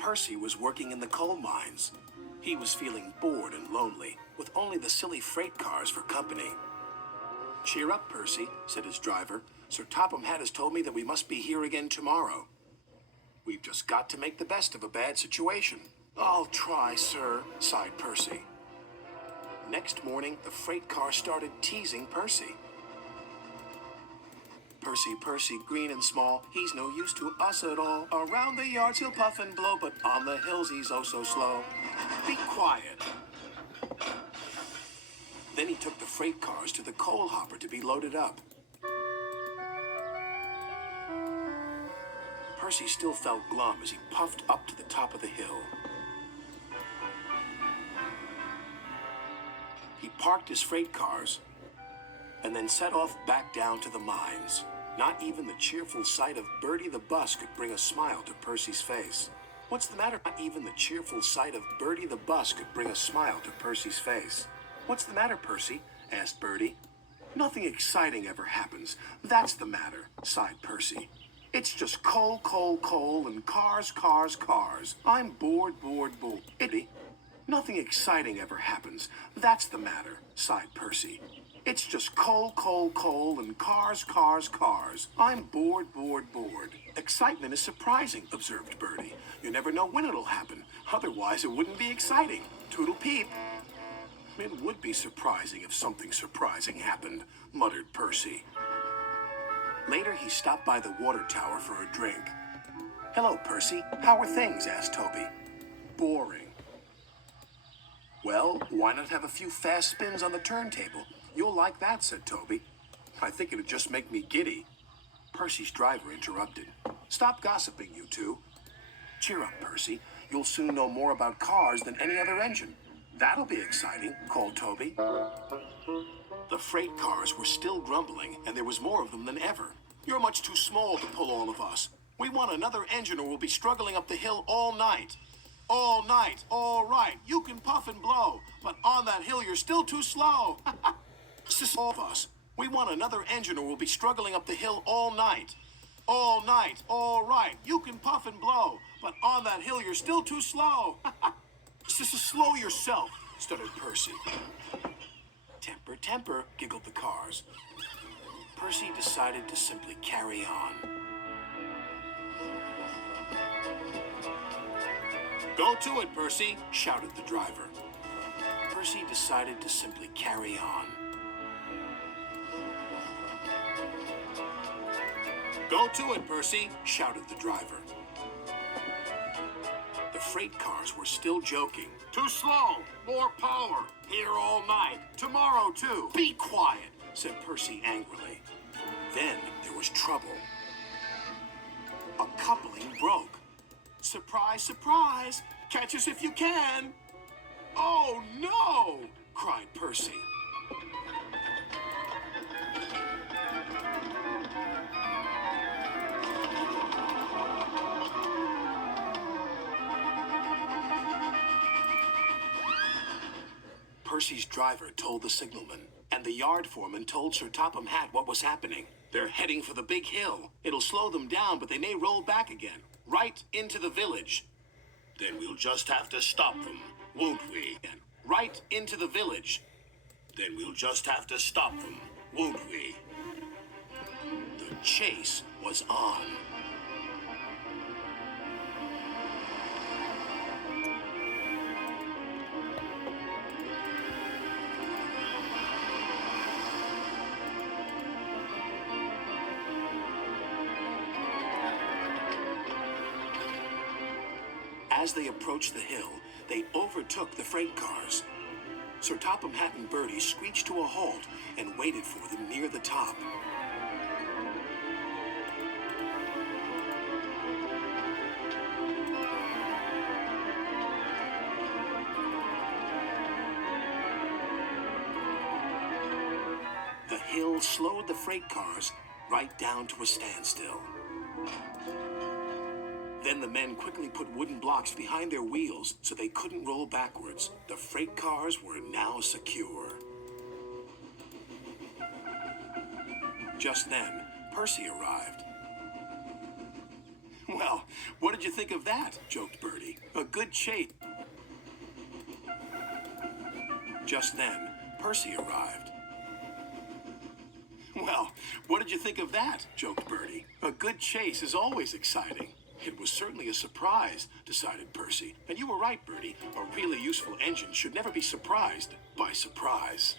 Percy was working in the coal mines. He was feeling bored and lonely, with only the silly freight cars for company. "Cheer up, Percy," said his driver. "Sir Topham Hatt has told me that we must be here again tomorrow. We've just got to make the best of a bad situation." "I'll try, sir," sighed Percy. Next morning, the freight car started teasing Percy. "Percy, Percy, green and small, he's no use to us at all. Around the yards he'll puff and blow, but on the hills he's oh so slow. Be quiet." Then he took the freight cars to the coal hopper to be loaded up. Percy still felt glum as he puffed up to the top of the hill. He parked his freight cars and then set off back down to the mines. Not even the cheerful sight of Bertie the bus could bring a smile to Percy's face. "What's the matter?" Not even the cheerful sight of Bertie the bus could bring a smile to Percy's face. "What's the matter, Percy?" asked Bertie. "Nothing exciting ever happens. That's the matter," sighed Percy. "It's just coal, coal, coal, and cars, cars, cars. I'm bored, bored, bored." "Nothing exciting ever happens. That's the matter," sighed Percy. "It's just coal, coal, coal, and cars, cars, cars. I'm bored, bored, bored." "Excitement is surprising," observed Bertie. "You never know when it'll happen. Otherwise, it wouldn't be exciting. Toodle peep." "It would be surprising if something surprising happened," muttered Percy. Later, he stopped by the water tower for a drink. "Hello, Percy. How are things?" asked Toby. "Boring." "Well, why not have a few fast spins on the turntable? You'll like that," said Toby. "I think it'd just make me giddy." Percy's driver interrupted. "Stop gossiping, you two. Cheer up, Percy. You'll soon know more about cars than any other engine." "That'll be exciting," called Toby. The freight cars were still grumbling, and there was more of them than ever. "You're much too small to pull all of us. We want another engine or we'll be struggling up the hill all night." "All night, all right. You can puff and blow, but on that hill you're still too slow." "All of us. We want another engine or we'll be struggling up the hill all night." "All night, all right. You can puff and blow, but on that hill you're still too slow." "Slow yourself," stuttered Percy. "Temper, temper," giggled the cars. Percy decided to simply carry on. "Go to it, Percy," shouted the driver. Percy decided to simply carry on. "Go to it, Percy," shouted the driver. The freight cars were still joking. "Too slow, more power, here all night, tomorrow too." "Be quiet," said Percy angrily. Then there was trouble. A coupling broke. "Surprise, surprise! Catch us if you can!" "Oh no!" cried Percy. Percy's driver told the signalman, and the yard foreman told Sir Topham Hatt what was happening. "They're heading for the big hill. It'll slow them down, but they may roll back again, right into the village." "Then we'll just have to stop them, won't we?" "Right into the village." "Then we'll just have to stop them, won't we?" The chase was on. As they approached the hill, they overtook the freight cars. Sir Topham Hatt and Bertie screeched to a halt and waited for them near the top. The hill slowed the freight cars right down to a standstill. Then the men quickly put wooden blocks behind their wheels so they couldn't roll backwards. The freight cars were now secure. Just then, Percy arrived. Well, what did you think of that? Joked Bertie. A good chase. Just then, Percy arrived. Well, what did you think of that? Joked Bertie. A good chase is always exciting. It was certainly a surprise, decided Percy. And you were right, Bertie. A really useful engine should never be surprised by surprise.